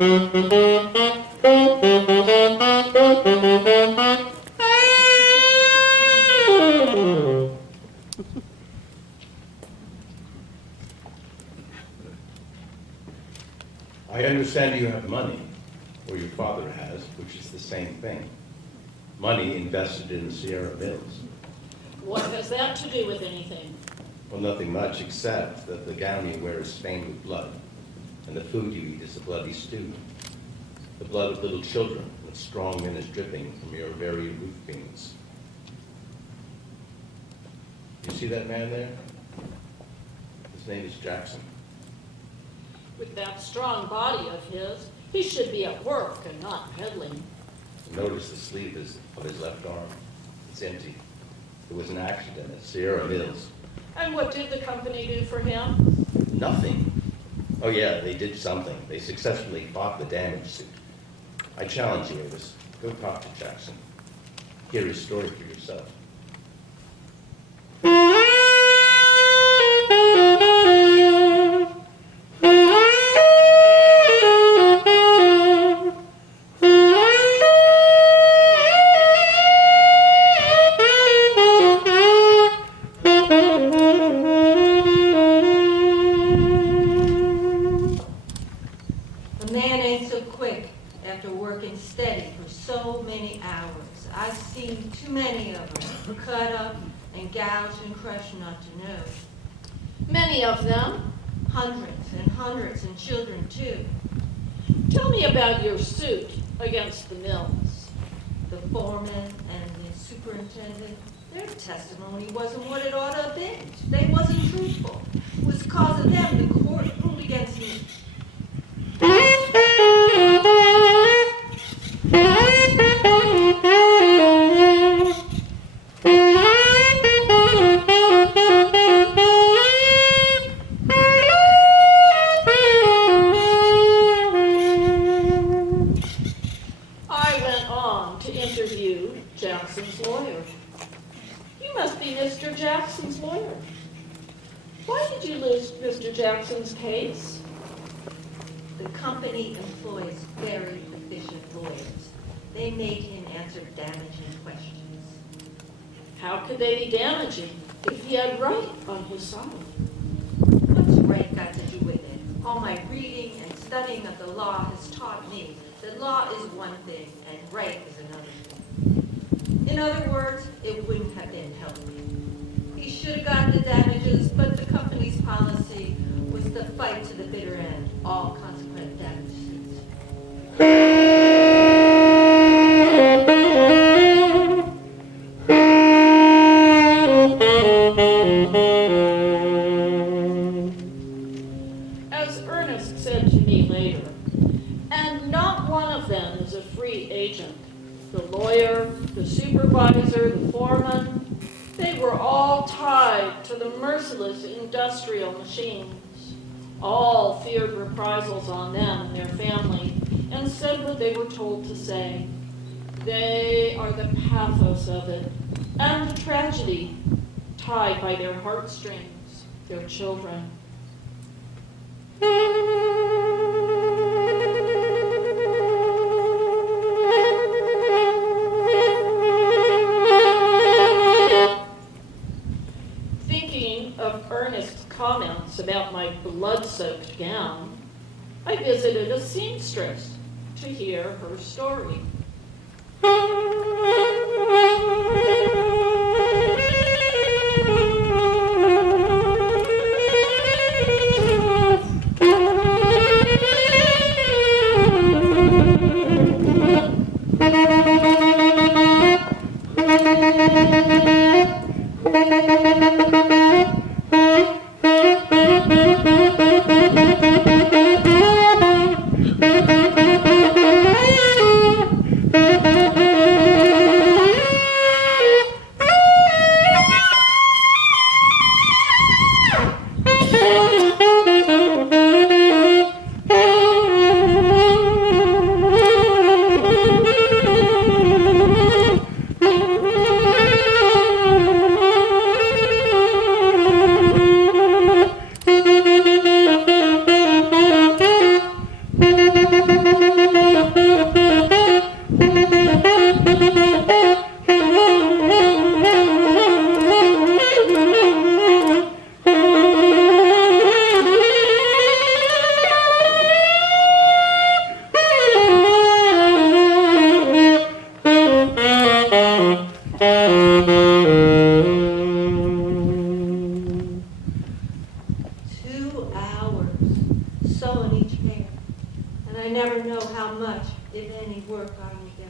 I understand you have money, or your father has, which is the same thing. Money invested in the Sierra Mills. What has that to do with anything? Well, nothing much, except that the gown you wear is stained with blood, and the food you eat is a bloody stew. The blood of little children, with strong men is dripping from your very roof beams. You see that man there? His name is Jackson. With that strong body of his, he should be at work and not peddling. Notice the sleeve of his left arm. It's empty. It was an accident at Sierra Mills. And what did the company do for him? Nothing. Oh yeah, they did something. They successfully fought the damage suit. I challenge you, Avis. Go talk to Jackson. Hear his story for yourself. Not to know. Many of them. Hundreds and hundreds, and children too. Tell me about your suit against the mills. The foreman and the superintendent, their testimony wasn't what it ought to have been. They wasn't truthful. It was because of them the court ruled against me. Jackson's lawyer. You must be Mr. Jackson's lawyer. Why did you lose Mr. Jackson's case? The company employs very efficient lawyers. They made him answer damaging questions. How could they be damaging if he had right on his side? What's right got to do with it? All my reading and studying of the law has taught me that law is one thing and right is another thing. In other words, it wouldn't have been healthy. He should have gotten the damages, but the company's policy was to fight to the bitter end, all consequent damage suits. As Ernest said to me later, and not one of them is a free agent. The lawyer, the supervisor, the foreman, they were all tied to the merciless industrial machines. All feared reprisals on them and their family and said what they were told to say. They are the pathos of it and the tragedy, tied by their heartstrings, their children. Ernest's comments about my blood-soaked gown, I visited a seamstress to hear her story. I never know how much, if any, work I will get.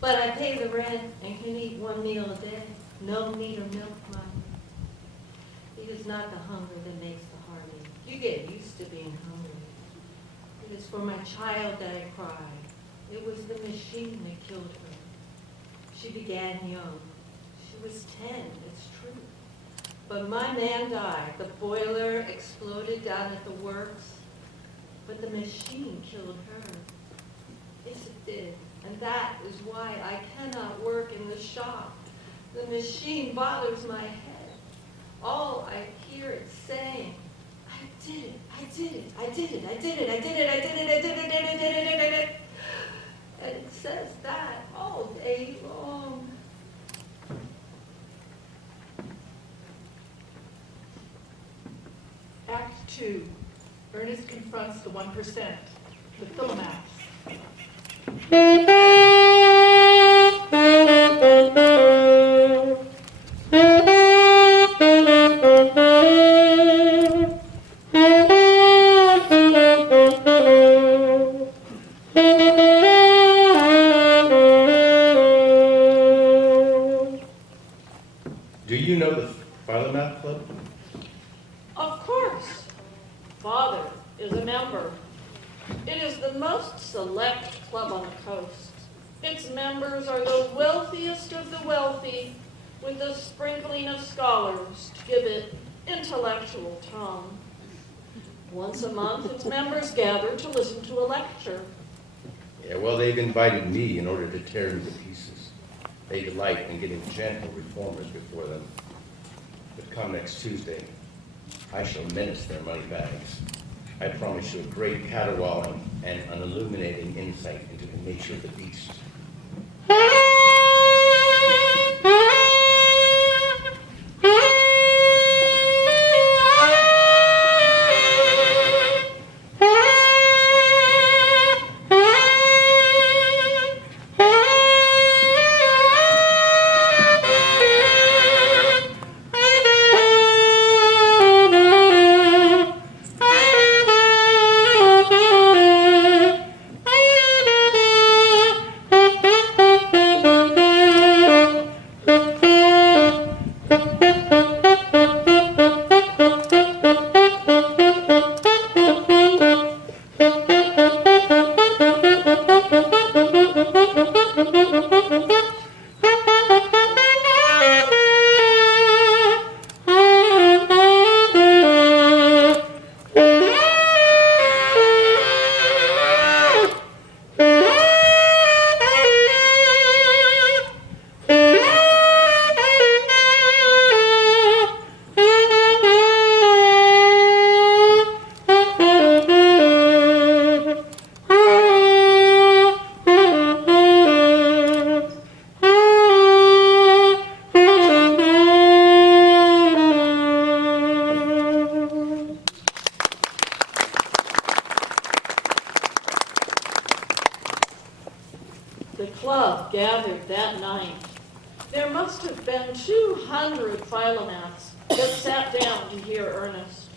But I pay the rent and can eat one meal a day. No meat or milk, mind. It is not the hunger that makes the heart ache. You get used to being hungry. It is for my child that I cried. It was the machine that killed her. She began young. She was 10, it's true. But my man died. The boiler exploded down at the works. But the machine killed her. Yes, it did. And that is why I cannot work in the shop. The machine bothers my head. All I hear it saying, I did it, I did it, I did it, I did it, I did it, I did it, I did it, I did it, I did it, I did it. And it says that all day long. Act 2. Ernest confronts the 1%, the philomaths. Do you know the Philomath Club? Of course, Father is a member. It is the most select club on the coast. Its members are the wealthiest of the wealthy, with a sprinkling of scholars to give it intellectual tone. Once a month, its members gather to listen to a lecture. Yeah, well, they've invited me in order to tear me to pieces. They delight in getting gentle reformers before them. But come next Tuesday, I shall menace their money bags. I promise you a great caterwauling and an illuminating insight into the nature of the beast. The club gathered that night. There must have been 200 philomaths that sat down to hear Ernest.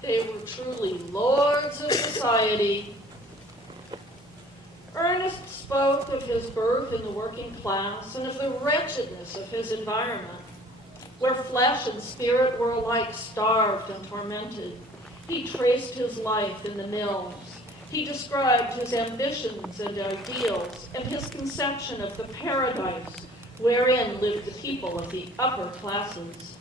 They were truly lords of society. Ernest spoke of his birth in the working class and of the wretchedness of his environment, where flesh and spirit were alike starved and tormented. He traced his life in the mills. He described his ambitions and ideals and his conception of the paradise wherein lived the people of the upper classes.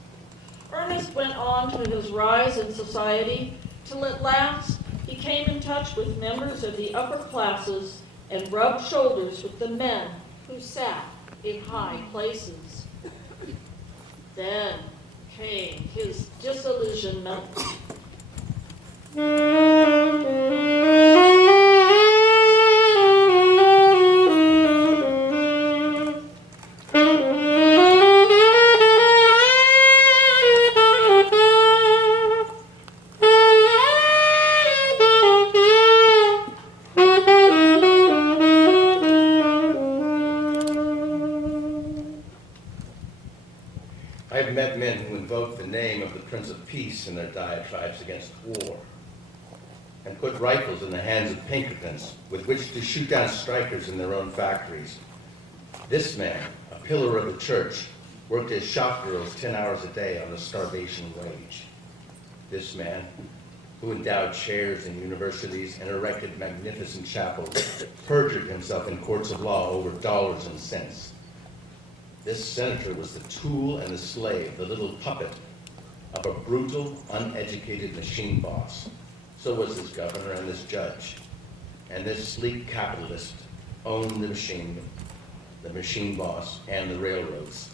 Ernest went on to his rise in society till at last he came in touch with members of the upper classes and rubbed shoulders with the men who sat in high places. Then came his disillusionment. I've met men who invoke the name of the Prince of Peace in their diatribes against war. and put rifles in the hands of Pinkertons with which to shoot down strikers in their own factories. This man, a pillar of the church, worked as shop girls 10 hours a day on a starvation wage. This man, who endowed chairs in universities and erected magnificent chapels, perjured himself in courts of law over dollars and cents. This senator was the tool and the slave, the little puppet of a brutal, uneducated machine boss. So was this governor and this judge. And this sleek capitalist owned the machine boss, and the railroads.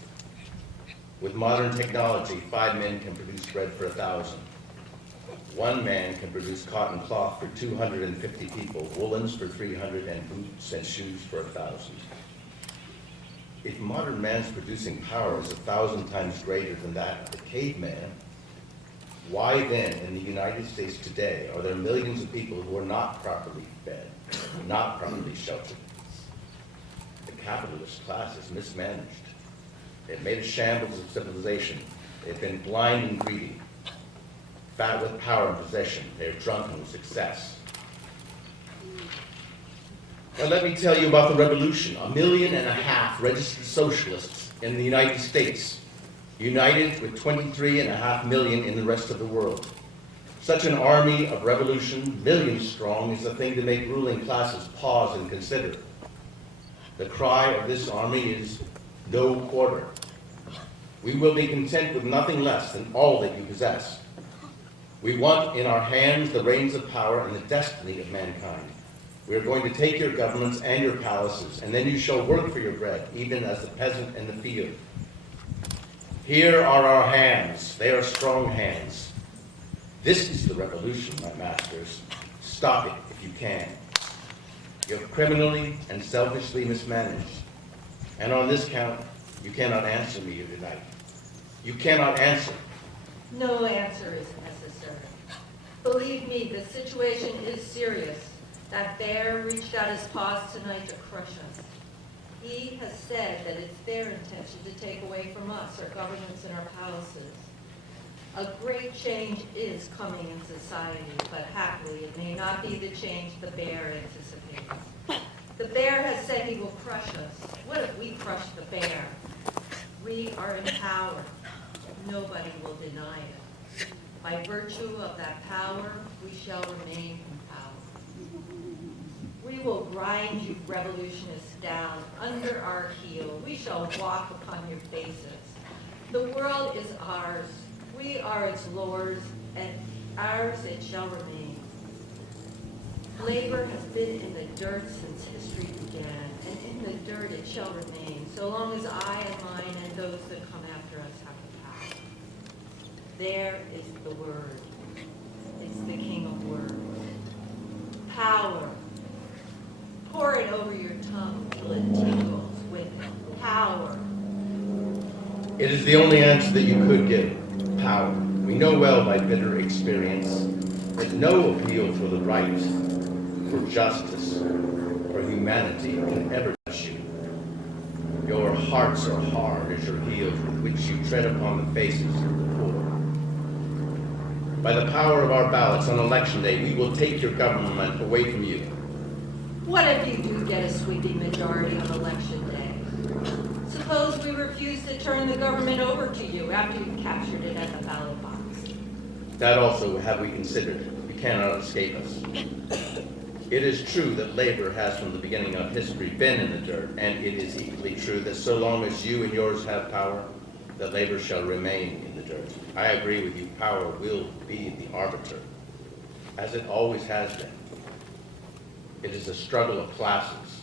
With modern technology, 5 men can produce bread for 1,000. 1 man can produce cotton cloth for 250 people, woolens for 300, and boots and shoes for 1,000. If modern man's producing power is 1,000 times greater than that of the caveman, why then, in the United States today, are there millions of people who are not properly fed, not properly sheltered? The capitalist class is mismanaged. They've made a shambles of civilization. They've been blind and greedy. Fat with power and possession, they're drunken with success. Now let me tell you about the revolution. 1.5 million registered socialists in the United States, united with 23.5 million in the rest of the world. Such an army of revolution, millions strong, is a thing to make ruling classes pause and consider. The cry of this army is no quarter. We will be content with nothing less than all that you possess. We want in our hands the reins of power and the destiny of mankind. We are going to take your governments and your palaces, and then you shall work for your bread, even as the peasant in the field. Here are our hands. They are strong hands. This is the revolution, my masters. Stop it if you can. You have criminally and selfishly mismanaged. And on this count, you cannot answer me here tonight. You cannot answer. No answer is necessary. Believe me, the situation is serious. That bear reached out his paws tonight to crush us. He has said that it's their intention to take away from us our governments and our palaces. A great change is coming in society, but happily it may not be the change the bear anticipates. The bear has said he will crush us. What if we crush the bear? We are in power. Nobody will deny it. By virtue of that power, we shall remain in power. We will grind you revolutionists down under our heel. We shall walk upon your faces. The world is ours. We are its lords, and ours it shall remain. Labor has been in the dirt since history began, and in the dirt it shall remain, so long as I and mine and those that come after us have the power. There is the word. It's the king of words. Power. Pour it over your tongue till it tingles with power. It is the only answer that you could give. Power. We know well by bitter experience that no appeal for the right, for justice, for humanity can ever touch you. Your hearts are hard as your heels with which you tread upon the faces of the poor. By the power of our ballots on election day, we will take your government away from you. What if you do get a sweeping majority on election day? Suppose we refuse to turn the government over to you after you've captured it at the ballot box. That also have we considered. You cannot escape us. It is true that labor has from the beginning of history been in the dirt, and it is equally true that so long as you and yours have power, that labor shall remain in the dirt. I agree with you, power will be the arbiter, as it always has been. It is a struggle of classes.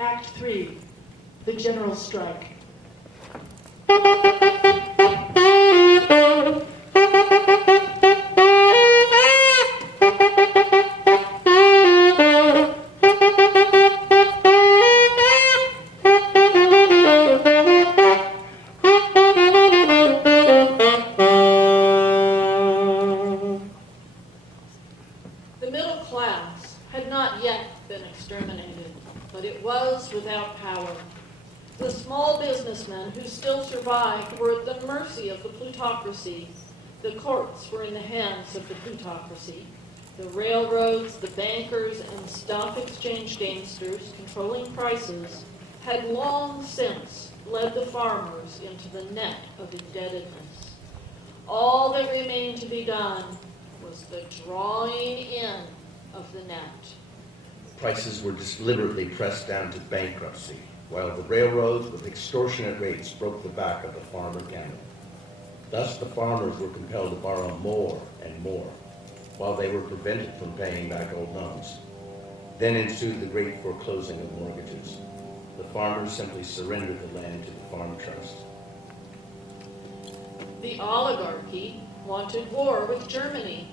Act 3, the general strike. The middle class had not yet been exterminated, but it was without power. The small businessmen who still survived were at the mercy of the plutocracy. The courts were in the hands of the plutocracy. The railroads, the bankers, and stock exchange gamesters controlling prices had long since led the farmers into the net of indebtedness. All that remained to be done was the drawing in of the net. Prices were deliberately pressed down to bankruptcy, while the railroads with extortionate rates broke the back of the farmer gamut. Thus the farmers were compelled to borrow more and more, while they were prevented from paying back old loans. Then ensued the great foreclosing of mortgages. The farmers simply surrendered the land to the farm trust. The oligarchy wanted war with Germany.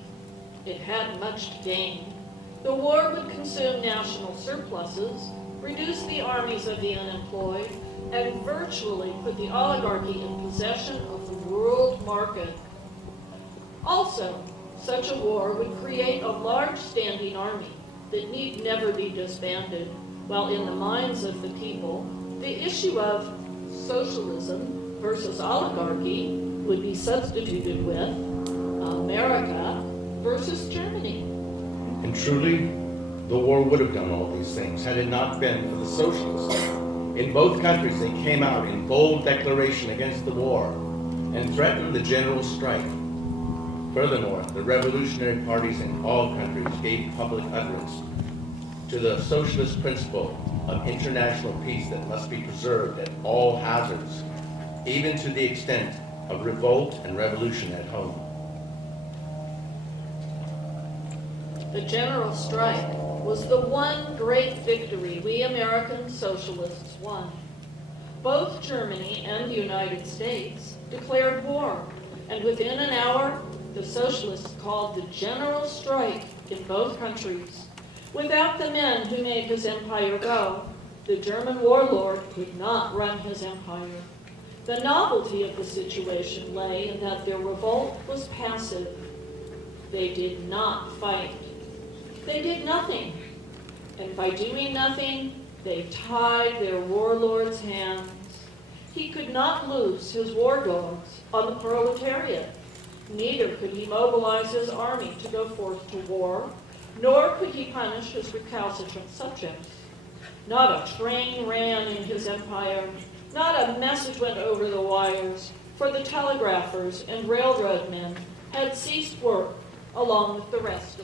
It had much to gain. The war would consume national surpluses, reduce the armies of the unemployed, and virtually put the oligarchy in possession of the world market. Also, such a war would create a large standing army that need never be disbanded, while in the minds of the people, the issue of socialism versus oligarchy would be substituted with America versus Germany. And truly, the war would have done all these things had it not been for the socialists. In both countries, they came out in bold declaration against the war and threatened the general strike. Furthermore, the revolutionary parties in all countries gave public utterance to the socialist principle of international peace that must be preserved at all hazards, even to the extent of revolt and revolution at home. The general strike was the one great victory we American socialists won. Both Germany and the United States declared war, and within an hour, the socialists called the general strike in both countries. Without the men who made his empire go, the German warlord could not run his empire. The novelty of the situation lay in that their revolt was passive. They did not fight. They did nothing. And by doing nothing, they tied their warlord's hands. He could not loose his war dogs on the proletariat. Neither could he mobilize his army to go forth to war, nor could he punish his recalcitrant subjects. Not a train ran in his empire, not a message went over the wires, for the telegraphers and railroad men had ceased work along with the rest of